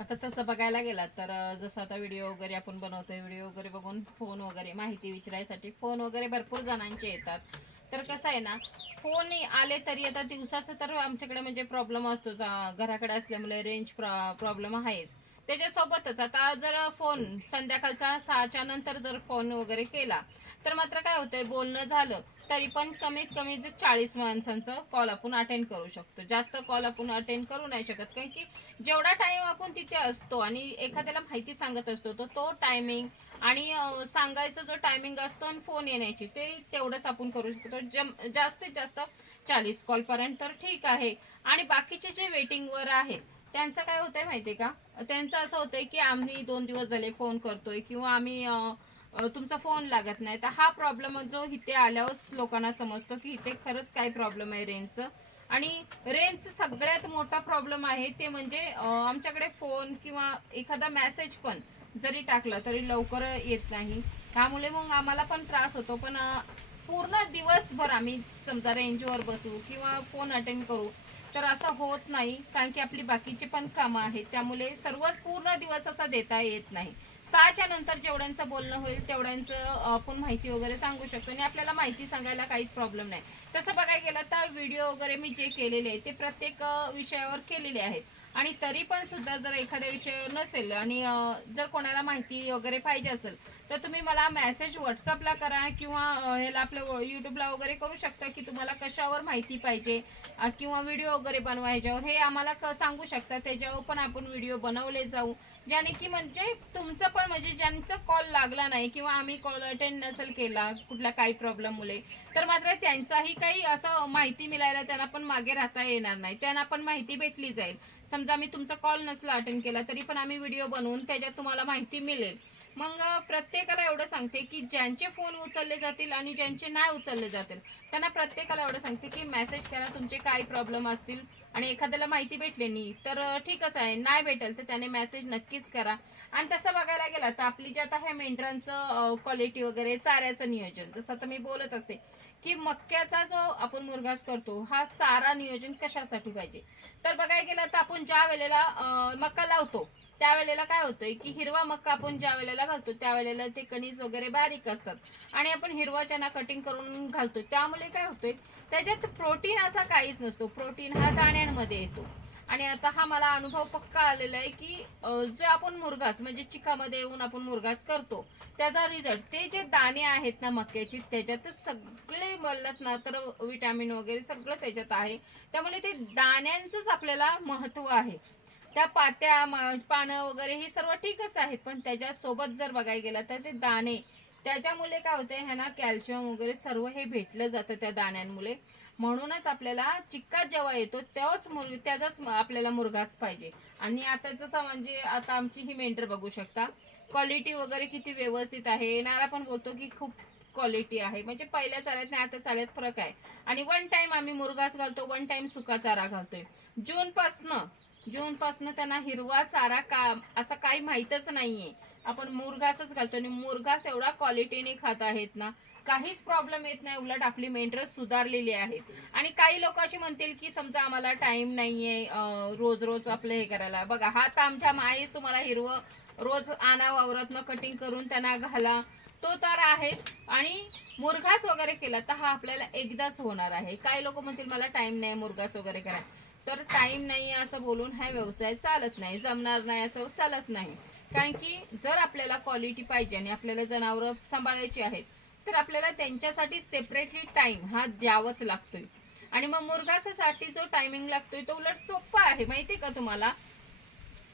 आता तसं बघायला गेला तर जसं आता व्हिडिओ वगैरे आपण बनवतोय, व्हिडिओ वगैरे बघून फोन वगैरे माहिती विचारायसाठी फोन वगैरे भरपूर जणांचे येतात. तर कसं आहे ना, फोन आले तरी आता दिवसाचं तर आमच्याकडे म्हणजे प्रॉब्लेम असतोच, घराकडे असल्यामुळे रेंज प्रॉब्लेम आहेच. त्याच्यासोबतच आता जर फोन संध्याकाळचा 6च्या नंतर जर फोन वगैरे केला तर मात्र काय होतंय, बोलणं झालं तरी पण कमीत कमी जे 40 माणसांचं कॉल आपण अटेंड करू शकतो. जास्त कॉल आपण अटेंड करू नाही शकत, कारण की जेवढा टाइम आपण तिथे असतो आणि एखाद्याला माहिती सांगत असतो तर तो टायमिंग आणि सांगायचा जो टायमिंग असतो आणि फोन येण्याची ते तेवढंच आपण करू शकतो. जास्तीत जास्त 40 कॉल पर्यंत तर ठीक आहे. आणि बाकीचे जे वेटिंगवर आहेत त्यांचं काय होतंय माहितीये का, त्यांचं असं होतंय की आम्ही 2 दिवस झाले फोन करतोय किंवा आम्ही तुमचा फोन लागत नाही. तर हा प्रॉब्लेम जो इथे आल्यावर लोकांना समजतो की इथे खरंच काय प्रॉब्लेम आहे रेंजचं. आणि रेंज सगळ्यात मोठा प्रॉब्लेम आहे ते म्हणजे आमच्याकडे फोन किंवा एखादा मेसेज पण जरी टाकला तरी लवकर येत नाही. त्यामुळे मग आम्हाला पण त्रास होतो. पण पूर्ण दिवसभर आम्ही समजा रेंजवर बसू किंवा फोन अटेंड करू तर असं होत नाही, कारण की आपली बाकीची पण कामं आहेत. त्यामुळे सर्वच पूर्ण दिवस असा देता येत नाही. 6च्या नंतर जेवढ्यांचं बोलणं होईल तेवढ्यांचं आपण माहिती वगैरे सांगू शकतो आणि आपल्याला माहिती सांगायला काहीच प्रॉब्लेम नाही. तसं बघायला गेलं तर व्हिडिओ वगैरे मी जे केलेले आहे ते प्रत्येक विषयावर केलेले आहेत. आणि तरी पण सुद्धा जर एखाद्या विषयावर नसेल आणि जर कोणाला माहिती वगैरे पाहिजे असेल तर तुम्ही मला मेसेज व्हॉट्सअपला करा किंवा ह्याला आपलं युट्यूबला वगैरे करू शकता की तुम्हाला कशावर माहिती पाहिजे किंवा व्हिडिओ वगैरे बनवायच्यावर हे आम्हाला सांगू शकता. त्याच्यावर पण आपण व्हिडिओ बनवले जाऊ, ज्याने की म्हणजे तुमचं पण म्हणजे ज्यांचा कॉल लागला नाही किंवा आम्ही कॉल अटेंड नसेल केला कुठल्या काही प्रॉब्लेममुळे तर मात्र त्यांचाही काही असं माहिती मिळायला त्यांना पण मागे राहता येणार नाही. त्यांना पण माहिती भेटली जाईल. समजा मी तुमचा कॉल नसला अटेंड केला तरी पण आम्ही व्हिडिओ बनवून त्याच्यात तुम्हाला माहिती मिळेल. मग प्रत्येकाला एवढं सांगते की ज्यांचे फोन उचलले जातील आणि ज्यांचे नाही उचलले जातील त्यांना प्रत्येकाला एवढं सांगते की मेसेज करा तुमचे काय प्रॉब्लेम असतील. आणि एखाद्याला माहिती भेटली नाही तर ठीकच आहे, नाही भेटेल तर त्याने मेसेज नक्कीच करा. आणि तसं बघायला गेलं तर आपली जे आता हे मेंढरांचं क्वालिटी वगैरे चाऱ्याचं नियोजन जसं आता मी बोलत असते की मक्याचा जो आपण मुरघास करतो हा चारा नियोजन कशासाठी पाहिजे. तर बघायला गेलं तर आपण ज्या वेळेला मका लावतो त्यावेळेला काय होतंय की हिरवा मका आपण ज्या वेळेला घालतो त्यावेळेला ते कणीस वगैरे बारीक असतात आणि आपण हिरवा चना कटिंग करून घालतो. त्यामुळे काय होतंय त्याच्यात प्रोटीन असा काहीच नसतो. प्रोटीन हा दाण्यांमध्ये येतो. आणि आता हा मला अनुभव पक्का आलेला आहे की जो आपण मुरघास म्हणजे चिकामध्ये येऊन आपण मुरघास करतो त्याचा रिझल्ट ते जे दाणे आहेत ना मक्याचे त्याच्यातच सगळे बोललात ना तर विटॅमिन वगैरे सगळं त्याच्यात आहे. त्यामुळे ते दाण्यांचंच आपल्याला महत्व आहे. त्या पात्या पानं वगैरे हे सर्व ठीकच आहेत पण त्याच्यासोबत जर बघायला गेलं तर ते दाणे त्याच्यामुळे काय होते ह्यांना कॅल्शियम वगैरे सर्व हे भेटलं जातं त्या दाण्यांमुळे. म्हणूनच आपल्याला चिक्का जेव्हा येतो तेव्हाच त्याचाच आपल्याला मुरघास पाहिजे. आणि आता जसं म्हणजे आता आमची ही मेंढर बघू शकता क्वालिटी वगैरे किती व्यवस्थित आहे. येणारा पण बोलतो की खूप क्वालिटी आहे. म्हणजे पहिल्या चाल्यात नाही आता चाल्यात फरक आहे. आणि वन टाइम आम्ही मुरघास घालतो, वन टाइम सुका चारा घालतोय. जून पासनं त्यांना हिरवा चारा का असं काही माहीतच नाहीये. आपण मुरघासच घालतो आणि मुरघास एवढा क्वालिटीने खात आहेत ना काहीच प्रॉब्लेम येत नाही. उलट आपली मेंढर सुधारलेली आहेत. आणि काही लोक असे म्हणतील की समजा आम्हाला टाइम नाहीये रोज रोज आपलं हे करायला. बघा हा तर आमच्या माईच तुम्हाला हिरवं रोज आणा वावरातनं कटिंग करून त्यांना घाला तो तर आहे. आणि मुरघास वगैरे केला तर हा आपल्याला एकदाच होणार आहे. काही लोक म्हणतील मला टाइम नाही मुरघास वगैरे करायला. तर टाइम नाही असं बोलून हा व्यवसाय चालत नाही, जमणार नाही असं चालत नाही. कारण की जर आपल्याला क्वालिटी पाहिजे आणि आपल्याला जनावरं सांभाळायची आहेत तर आपल्याला त्यांच्यासाठी सेपरेटली टाइम हा द्यावाच लागतोय. आणि मग मुरघासासाठी जो टायमिंग लागतोय तो उलट सोपा आहे माहितीये का तुम्हाला.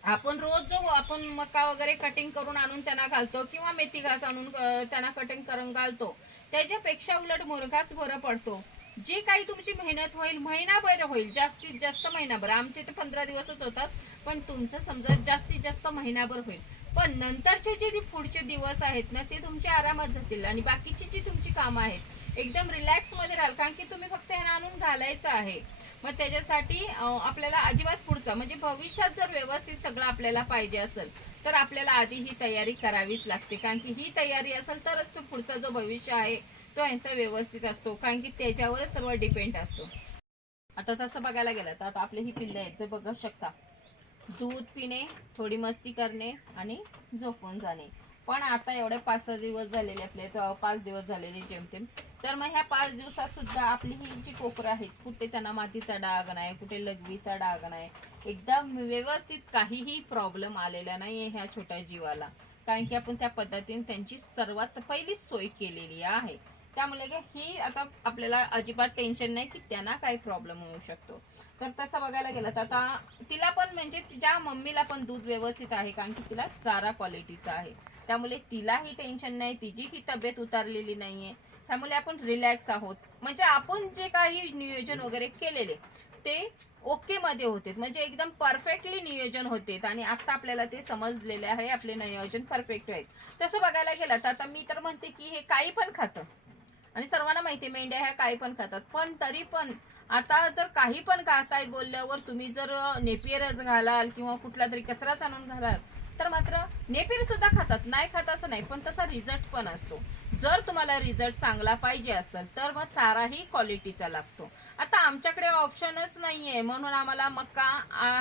आपण रोज जो आपण मका वगैरे कटिंग करून आणून त्यांना घालतो किंवा मेथी घास आणून त्यांना कटिंग करून घालतो त्याच्यापेक्षा उलट मुरघास बरं पडतो. जी काही तुमची मेहनत होईल महिनाभर होईल, जास्तीत जास्त महिनाभर. आमचे तर 15 दिवसच होतात पण तुमचं समजा जास्तीत जास्त महिनाभर होईल. पण नंतरचे जे पुढचे दिवस आहेत ना ते तुमचे आरामात जातील आणि बाकीची जी तुमची कामं आहेत एकदम रिलॅक्स मध्ये राहाल, कारण की तुम्ही फक्त ह्यांना आणून घालायचं आहे. मग त्याच्यासाठी आपल्याला अजिबात पुढचं म्हणजे भविष्यात जर व्यवस्थित सगळं आपल्याला पाहिजे असेल तर आपल्याला आधी ही तयारी करावीच लागते. कारण की ही तयारी असेल तरच तो पुढचा जो भविष्य आहे तो यांचा व्यवस्थित असतो, कारण की त्याच्यावरच सर्व डिपेंड असतो. आता तसं बघायला गेलं तर आता आपले ही पिल्ले आहेत जे बघू शकता दूध पिणे, थोडी मस्ती करणे आणि झोपून जाणे. पण आता एवढे 5-6 दिवस झालेले आपले, 5 दिवस झालेले जेमतेम. तर मग ह्या 5 दिवसात सुद्धा आपली ही जी कोकरं आहेत, कुठे त्यांना मातीचा डाग नाही, कुठे लघवीचा डाग नाही, एकदम व्यवस्थित काहीही प्रॉब्लेम आलेला नाहीये ह्या छोट्या जीवाला. कारण की आपण त्या पद्धतीने त्यांची सर्वात पहिली सोय केलेली आहे. त्यामुळे ही आता आपल्याला अजिबात टेन्शन नाही की त्यांना काही प्रॉब्लेम होऊ शकतो. तर तसं बघायला गेलं तर आता तिला पण म्हणजे तिच्या मम्मीला पण दूध व्यवस्थित आहे, कारण की तिला चारा क्वालिटीचा आहे. त्यामुळे तिलाही टेन्शन नाही, तिची ही तब्येत उतारलेली नाहीये. त्यामुळे आपण रिलॅक्स आहोत. म्हणजे आपण जे काही नियोजन वगैरे केलेले ते ओके मध्ये होते, म्हणजे एकदम परफेक्टली नियोजन होते आणि आता आपल्याला ते समजलेले आहे, आपले नियोजन परफेक्ट आहेत. तसं बघायला गेलं तर आता मी तर म्हणते की हे काही पण खातं आणि सर्वांना माहिती मेंढ्या ह्या काही पण खातात, पण तरी पण आता जर काही पण खाताय बोलल्यावर तुम्ही जर नेपियरच घालाल किंवा कुठला तरी कचराच आणून घालाल तर मात्र नेपियर सुद्धा खातात, नाही खात असं नाही, पण तसा रिझल्ट पण असतो. जर तुम्हाला रिझल्ट चांगला पाहिजे असेल तर मग चाराही क्वालिटीचा लागतो. आता आमच्याकडे ऑप्शनच नाहीये, म्हणून आम्हाला मक्का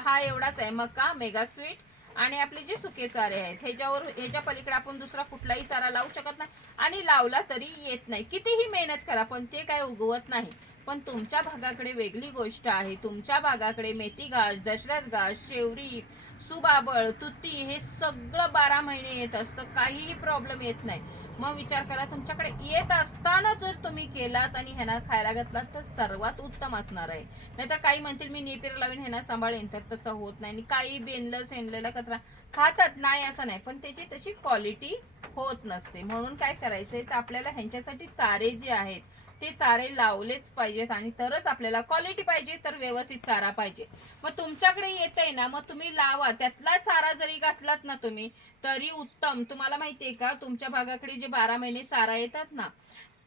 हा एवढाच आहे, मक्का, मेगा स्वीट आणि आपले जे सुके चारे आहेत ह्याच्या पलीकडे आपण दुसरा कुठलाही चारा लावू शकत नाही आणि लावला तरी येत नाही. कितीही मेहनत करा पण ते काय उगवत नाही. पण तुमच्या भागाकडे वेगळी गोष्ट आहे, तुमच्या भागाकडे मेथी घास, दशरथ घास, शेवरी, सुबाबळ, तुती हे सगळं 12 महिने येत असतं, काहीही प्रॉब्लेम येत नाही. मग विचार करा, तुमच्याकडे येत असताना जर तुम्ही केलात आणि ह्यांना खायला घातलात तर सर्वात उत्तम असणार आहे. नाहीतर काही म्हणतील मी नेपियर लावीन ह्यांना सांभाळेन, तर तसं होत नाही. काही बेनलं सेंडलेला कचरा खातात नाही असं नाही, पण त्याची तशी क्वालिटी होत नसते. म्हणून काय करायचंय तर आपल्याला ह्यांच्यासाठी चारे जे आहेत ते चारे लावलेच पाहिजेत आणि तरच आपल्याला क्वालिटी पाहिजे तर व्यवस्थित चारा पाहिजे. मग तुमच्याकडे येतंय ना, मग तुम्ही लावा, त्यातला चारा जरी घातलात ना तुम्ही तरी उत्तम. तुम्हाला माहितीये का, तुमच्या भागाकडे जे 12 महिने चारा येतात ना,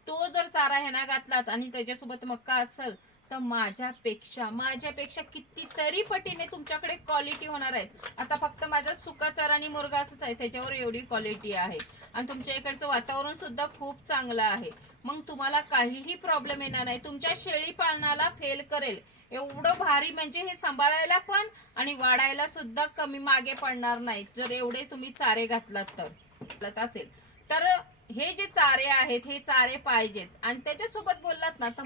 तो जर चारा ह्यांना घातलात आणि त्याच्यासोबत मक्का असेल तर माझ्यापेक्षा कितीतरी पटीने तुमच्याकडे क्वालिटी होणार आहे. आता फक्त माझा सुका चारा आणि मुर्गा असंच आहे, त्याच्यावर एवढी क्वालिटी आहे आणि तुमच्या इकडचं वातावरण सुद्धा खूप चांगलं आहे. मग तुम्हाला काहीही प्रॉब्लेम येणार नाही, तुमच्या शेळी पालनाला फेल करेल एवढं भारी, म्हणजे हे सांभाळायला पण आणि वाढायला सुद्धा कमी मागे पडणार नाही जर एवढे तुम्ही चारे घातलात तर असेल. तर हे जे चारे आहेत हे चारे पाहिजेत आणि त्याच्यासोबत बोललात ना तर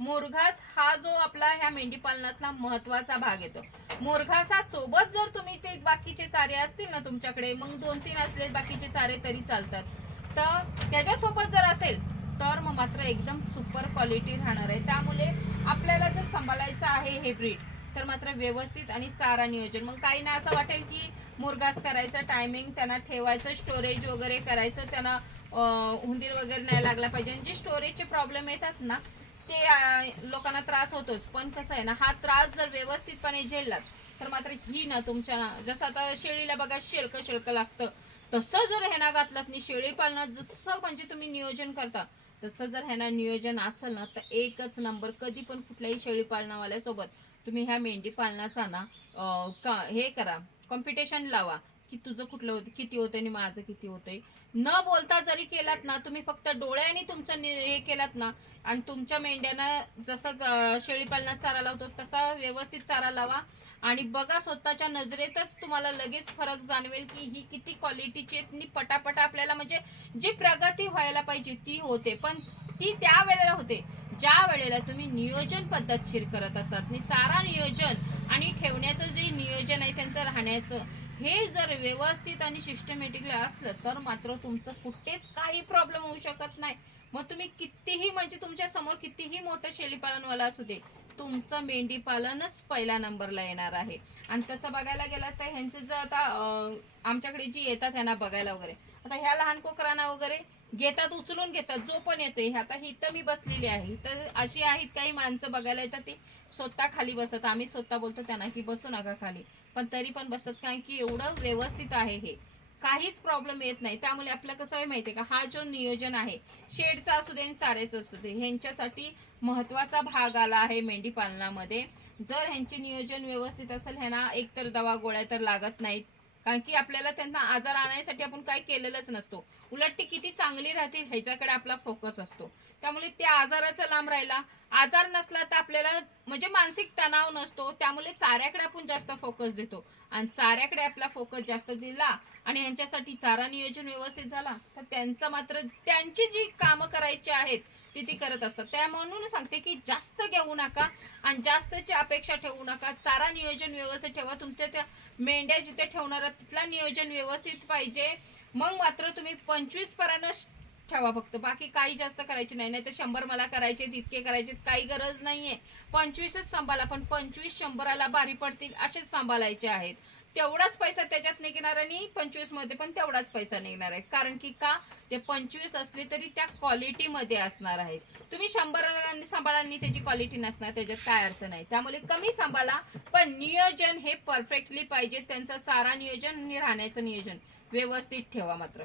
मुरघास हा जो आपला ह्या मेंढी पालनातला महत्वाचा भाग येतो. मुरघासा सोबत जर तुम्ही ते बाकीचे चारे असतील ना तुमच्याकडे, मग 2-3 असले बाकीचे चारे तरी चालतात, तर त्याच्यासोबत जर असेल तर मग मात्र एकदम सुपर क्वालिटी राहणार आहे. त्यामुळे आपल्याला जर सांभाळायचं आहे हे ब्रीड तर मात्र व्यवस्थित आणि चारा नियोजन. मग काही ना असं वाटेल की मुरघास करायचं, टायमिंग त्यांना ठेवायचं, स्टोरेज वगैरे करायचं, त्यांना उंदीर वगैरे नाही लागला पाहिजे. जे स्टोरेजचे प्रॉब्लेम येतात ना ते लोकांना त्रास होतोच, पण कसं आहे ना, हा त्रास जर व्यवस्थितपणे झेललात तर मात्र ही ना तुमच्या, जसं आता शेळीला बघा शेळक लागतं, तसं जर ह्यांना घातलात नाही शेळी पालनात, जसं म्हणजे तुम्ही नियोजन करता तसं जर ह्यांना नियोजन असेल ना तर एकच नंबर. कधी पण कुठल्याही शेळी पालनावाल्यासोबत तुम्ही ह्या मेंढी पालनाचा ना हे करा, कॉम्पिटिशन लावा की तुझं कुठलं होतं किती होतं आणि माझं किती होतंय. न बोलता जरी केलात ना तुम्ही, फक्त डोळ्याने तुमचं हे केलात ना आणि तुमच्या मेंढ्यांना जसं शेळी पालनात चारा लावतो तसा व्यवस्थित चारा लावा आणि बघा, स्वतःच्या नजरेतच तुम्हाला लगेच फरक जाणवेल की ही किती क्वालिटीची आहे. पटापटा आपल्याला म्हणजे जी प्रगती व्हायला पाहिजे ती होते, पण ती त्या वेळेला होते ज्या वेळेला तुम्ही नियोजन पद्धतशीर करत असतात. आणि चारा नियोजन आणि ठेवण्याचं जे नियोजन आहे त्यांचं राहण्याचं, हे जर व्यवस्थित आणि सिस्टमॅटिकली असलं तर मात्र तुमचं कुठेच काही प्रॉब्लेम होऊ शकत नाही. मग तुम्ही कितीही म्हणजे तुमच्या समोर कितीही मोठं शेळीपालनवाला असू दे, तुमचं मेंढी पालनच पहिल्या नंबरला येणार आहे. आणि तसं बघायला गेलं तर ह्यांचं जर आता आमच्याकडे जी येतात ह्यांना बघायला वगैरे, आता ह्या लहान कोकरांना वगैरे घेतात, उचलून घेतात, जो पण येते. आता इथं मी बसलेली आहे, तर अशी आहेत काही माणसं बघायला येतात, ती स्वतः खाली बसतात. आम्ही स्वतः बोलतो त्यांना की बसू नका खाली, पण तरी पण बसतात, कारण की एवढं व्यवस्थित आहे हे, काहीच प्रॉब्लेम येत नाही. त्यामुळे आपलं कसं आहे माहितीये का, हा जो नियोजन आहे शेडचा असू दे आणि चाऱ्याचं असू दे, ह्यांच्यासाठी महत्वाचा भाग आला आहे मेंढी पालनामध्ये. जर ह्यांचे नियोजन व्यवस्थित असेल, ह्यांना एकतर दवा गोळ्या तर लागत नाहीत, कारण की आपल्याला त्यांना आजार आणण्यासाठी आपण काय केलेलंच नसतो. उलट ती किती चांगली राहतील ह्याच्याकडे आपला फोकस असतो. त्यामुळे त्या आजाराचा लांब राहिला. आजार नसला तर आपल्याला म्हणजे मानसिक तणाव नसतो. त्यामुळे चाऱ्याकडे आपण जास्त फोकस देतो आणि चाऱ्याकडे आपला फोकस जास्त दिला आणि ह्यांच्यासाठी चारा नियोजन व्यवस्थित झाला तर त्यांचं मात्र त्यांची जी कामं करायची आहेत ती करत असतात. त्या म्हणून सांगते की जास्त घेऊ नका आणि जास्तची अपेक्षा ठेवू नका. चारा नियोजन व्यवस्थित ठेवा. तुमच्या त्या मेंढ्या जिथे ठेवणार तिथला नियोजन व्यवस्थित पाहिजे. मग मात्र तुम्ही 25 पर्यंत ठेवा फक्त, बाकी काही जास्त करायचे नाही. नाही तर 100 मला करायचे तितके करायचे काही गरज नाहीये. 25च सांभाळा, पण 25 100ला भारी पडतील असेच सांभाळायचे आहेत. तेवढाच पैसा त्याच्यात निघणार आणि 25 मध्ये पण तेवढाच पैसा निघणार आहे. कारण की का, ते 25 असले तरी त्या क्वालिटी मध्ये असणार आहेत. तुम्ही 100 सांभाळांनी त्याची क्वालिटी नसणार, त्याच्यात काय अर्थ नाही. त्यामुळे कमी सांभाळा पण नियोजन हे परफेक्टली पाहिजे. त्यांचं चारा नियोजन आणि राहण्याचं नियोजन व्यवस्थित ठेवा मात्र.